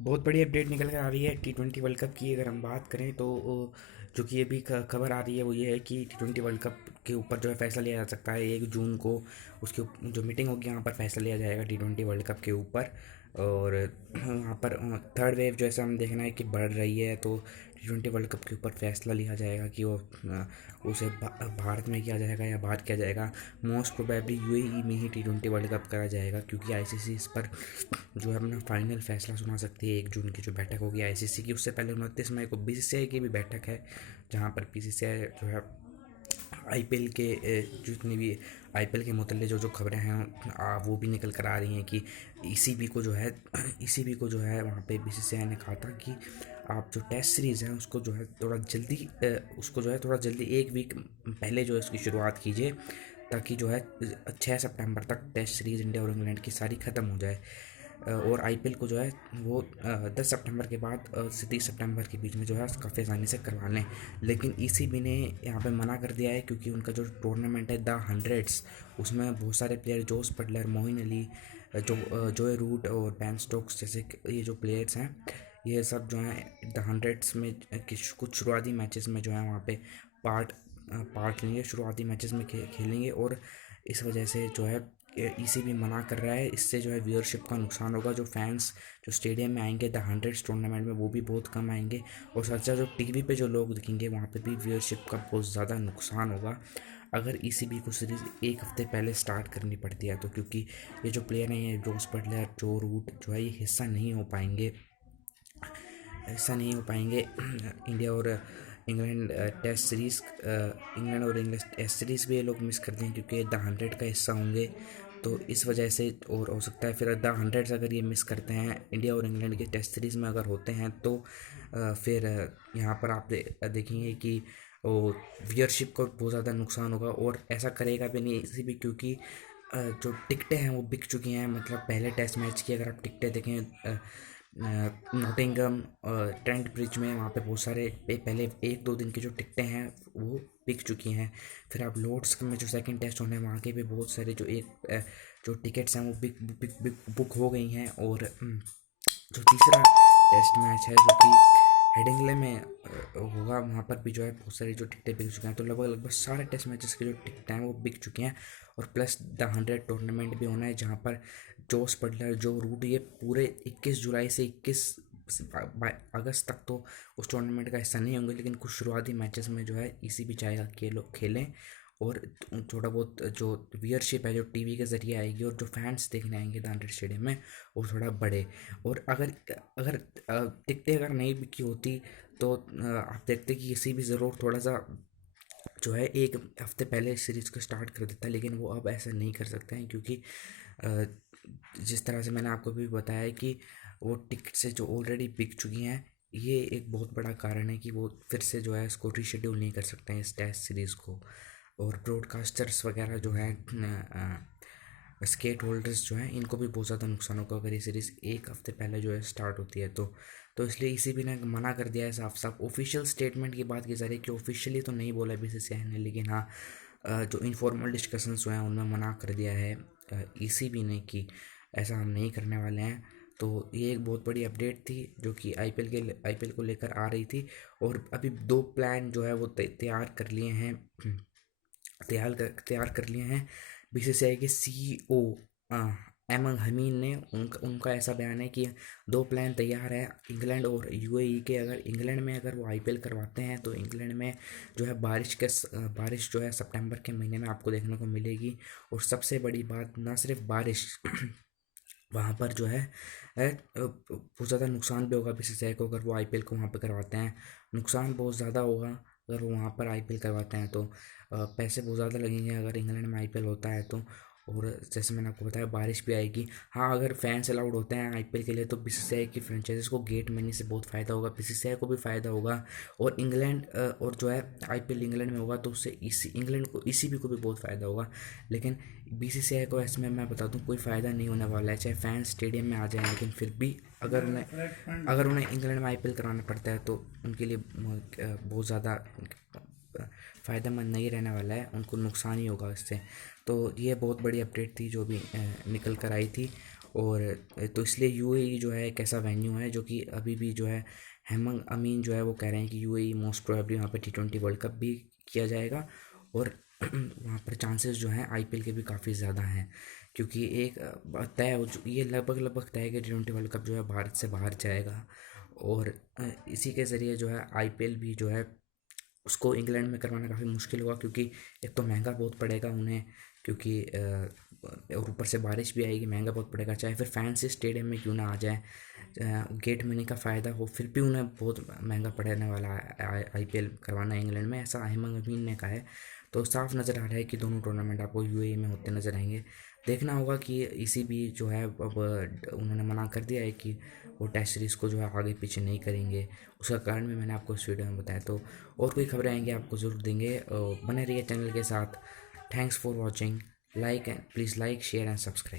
बहुत बड़ी अपडेट निकल कर आ रही है T20 वर्ल्ड कप की। अगर हम बात करें तो जो कि अभी खबर आ रही है वो ये है कि T20 वर्ल्ड कप के ऊपर जो है फैसला लिया जा सकता है 1 जून को। उसके जो मीटिंग होगी यहाँ पर फैसला लिया जाएगा T20 वर्ल्ड कप के ऊपर। और वहाँ पर थर्ड वेव जैसा हम देखना है कि बढ़ रही है, तो T20 वर्ल्ड कप के ऊपर फैसला लिया जाएगा कि वो उसे भारत में किया जाएगा या बाहर किया जाएगा। मोस्ट प्रोबेबली यूएई में ही T20 वर्ल्ड कप करा जाएगा, क्योंकि आईसीसी इस पर जो है अपना फाइनल फैसला सुना सकती है। 1 जून की जो बैठक होगी आईसीसी की, उससे पहले 29 मई को बीसीसीआई की भी बैठक है, जहाँ पर बीसीसीआई जो है आईपीएल के जितनी भी आईपीएल के मुतल्लिक़ जो जो खबरें हैं वो भी निकल कर आ रही हैं कि ईसीबी को जो है वहाँ पे बीसीसीआई ने कहा था कि आप जो टेस्ट सीरीज़ है उसको जो है थोड़ा जल्दी 1 वीक पहले जो है उसकी शुरुआत कीजिए, ताकि जो है 6 सितंबर तक टेस्ट सीरीज़ इंडिया और इंग्लैंड की सारी ख़त्म हो जाए। और आईपीएल को जो है वो 10 सितंबर के बाद से 30 सितंबर के बीच में जो है काफ़ी आसानी से करवा लें। लेकिन ईसीबी ने यहाँ पे मना कर दिया है, क्योंकि उनका जो टूर्नामेंट है द हंड्रेड्स, उसमें बहुत सारे player Jos Buttler, Moeen Ali, Joe Root और बैन स्टोक्स जैसे ये जो प्लेयर्स हैं, ये सब जो हैं द हंड्रेड्स में कुछ शुरुआती मैचेस में जो है वहाँ पे पार्ट पार्ट लेंगे, शुरुआती मैचेस में खेलेंगे। और इस वजह से जो है ईसीबी मना कर रहा है। इससे जो है व्यूअरशिप का नुकसान होगा। जो फैंस जो स्टेडियम में आएंगे द हंड्रेड्स टूर्नामेंट में, वो भी बहुत कम आएंगे। और सच्चा जो टीवी पे जो लोग दिखेंगे वहाँ पे भी व्यूअरशिप का बहुत ज़्यादा नुकसान होगा अगर ईसीबी को सीरीज़ 1 हफ्ते पहले स्टार्ट करनी पड़ती है तो। क्योंकि ये जो प्लेयर हैं, ये जोस बटलर, जो रूट जो है, ये हिस्सा नहीं हो पाएंगे इंडिया और इंग्लैंड टेस्ट सीरीज़। इंग्लैंड और इंग्लैंड टेस्ट सीरीज़ भी ये लोग मिस कर दें, क्योंकि द हंड्रेड का हिस्सा होंगे। तो इस वजह से और हो सकता है फिर द हंड्रेड्स अगर ये मिस करते हैं इंडिया और इंग्लैंड के टेस्ट सीरीज़ में अगर होते हैं, तो फिर यहाँ पर आप देखेंगे कि वो व्यूअरशिप को बहुत ज़्यादा नुकसान होगा। और ऐसा करेगा भी नहीं इसी भी, क्योंकि जो टिकटें हैं वो बिक चुकी हैं। मतलब पहले टेस्ट मैच की अगर आप टिकटें देखें नोटिंगम ट्रेंट ब्रिज में, वहाँ पे बहुत सारे पहले 1-2 दिन की जो टिकटें हैं वो बिक चुकी हैं। फिर आप लॉर्ड्स में जो सेकंड टेस्ट होने हैं वहाँ के भी बहुत सारे जो टिकट्स हैं वो बुक हो गई हैं। और जो तीसरा टेस्ट मैच है जो कि हेडिंगले में होगा, वहाँ पर भी जो है बहुत सारी जो टिकटें बिक चुकी हैं। तो लगभग लगभग सारे टेस्ट मैचेस की जो टिकटें हैं वो बिक चुकी हैं। और प्लस द हंड्रेड टूर्नामेंट भी होना है, जहाँ पर जोस बटलर, जो रूट, ये पूरे 21 जुलाई से 21 अगस्त तक तो उस टूर्नामेंट का हिस्सा नहीं होंगे। लेकिन कुछ शुरुआती मैचेस में जो है ईसीबी चाहेगा कि ये लोग खेलें, और थोड़ा बहुत जो व्यूअरशिप है जो टीवी के ज़रिए आएगी और जो फैंस देखने आएंगे द हंड्रेड स्टेडियम में, वो थोड़ा बढ़े। और अगर अगर टिकटें अगर नहीं बिकी होती तो आप देखते कि किसी भी ज़रूर थोड़ा सा जो है 1 हफ्ते पहले इस सीरीज़ को स्टार्ट कर देता है। लेकिन वो अब ऐसा नहीं कर सकते हैं, क्योंकि अ, जिस तरह से मैंने आपको भी बताया है कि वो टिकट से जो ऑलरेडी बिक चुकी हैं, ये एक बहुत बड़ा कारण है कि वो फिर से जो है इसको रीशेड्यूल नहीं कर सकते हैं इस टेस्ट सीरीज़ को। और ब्रॉडकास्टर्स वगैरह जो हैं, स्केट होल्डर्स जो हैं, इनको भी बहुत ज़्यादा नुकसान होगा अगर ये सीरीज़ 1 हफ्ते पहले जो है स्टार्ट होती है तो इसलिए ईसीबी ने मना कर दिया है साफ साफ। ऑफिशियल स्टेटमेंट की बात की जा रही है कि ऑफिशियली तो नहीं बोला बीसीसीआई ने, लेकिन हाँ जो इनफॉर्मल डिस्कशंस हुए हैं उनमें मना कर दिया है ईसीबी ने कि ऐसा हम नहीं करने वाले हैं। तो ये एक बहुत बड़ी अपडेट थी जो कि आईपीएल को लेकर आ रही थी। और अभी 2 प्लान जो है वो तैयार कर लिए हैं बीसीसीआई के सीईओ एमन हमीन ने। उनका ऐसा बयान है कि 2 प्लान तैयार है इंग्लैंड और यूएई के। अगर इंग्लैंड में अगर वो आईपीएल करवाते हैं तो इंग्लैंड में जो है बारिश जो है सितंबर के महीने में आपको देखने को मिलेगी। और सबसे बड़ी बात, ना सिर्फ बारिश वहाँ पर जो है बहुत ज़्यादा नुकसान भी होगा बीसीसीआई को अगर वो आईपीएल को वहाँ पर करवाते हैं। नुकसान बहुत ज़्यादा होगा अगर वो वहाँ पर आईपीएल करवाते हैं तो। पैसे बहुत ज़्यादा लगेंगे अगर इंग्लैंड में आईपीएल होता है तो। और जैसे मैंने आपको बताया बारिश भी आएगी। हाँ, अगर फैंस अलाउड होते हैं आईपीएल के लिए तो बीसीसीआई की फ्रेंचाइजीज को गेट मनी से बहुत फ़ायदा होगा, बीसीसीआई को भी फ़ायदा होगा। और इंग्लैंड और जो है आईपीएल इंग्लैंड में होगा तो उससे इंग्लैंड को ईसीबी को भी बहुत फ़ायदा होगा। लेकिन बीसीसीआई को ऐसे में मैं बता दूं कोई फ़ायदा नहीं होने वाला है, चाहे फैंस स्टेडियम में आ जाए। लेकिन फिर भी अगर उन्हें इंग्लैंड में आईपीएल कराना पड़ता है तो उनके लिए बहुत ज़्यादा फ़ायदेमंद नहीं रहने वाला है, उनको नुकसान ही होगा इससे। तो ये बहुत बड़ी अपडेट थी जो भी निकल कर आई थी। और तो इसलिए यूएई जो है एक ऐसा वेन्यू है जो कि अभी भी जो है हेमंग अमीन जो है वो कह रहे हैं कि यूएई मोस्ट प्रोबेबली वहाँ पे T20 वर्ल्ड कप भी किया जाएगा। और वहाँ पर चांसेस जो हैं आईपीएल के भी काफ़ी ज़्यादा हैं, क्योंकि एक तय हो ये लगभग लगभग तय है कि T20 वर्ल्ड कप जो है भारत से बाहर जाएगा। और इसी के ज़रिए जो है आईपीएल भी जो है उसको इंग्लैंड में करवाना काफ़ी मुश्किल होगा, क्योंकि एक तो महंगा बहुत पड़ेगा उन्हें, क्योंकि और ऊपर से बारिश भी आएगी, महंगा बहुत पड़ेगा। चाहे फिर फैंसी स्टेडियम में क्यों ना आ जाए, गेट मनी का फ़ायदा हो, फिर भी उन्हें बहुत महंगा पड़ने वाला है आईपीएल करवाना इंग्लैंड में, ऐसा अहमद अमीन ने कहा है। तो साफ नज़र आ रहा है कि दोनों टूर्नामेंट आपको यूएई में होते नज़र आएंगे। देखना होगा कि ईसीबी जो है अब उन्होंने मना कर दिया है कि वो टेस्ट सीरीज़ को जो है आगे पीछे नहीं करेंगे। उसका कारण भी मैंने आपको इस वीडियो में बताया। तो और कोई खबरें आएंगी आपको ज़रूर देंगे, बने रहिए चैनल के साथ। Thanks for watching. Please like share and subscribe.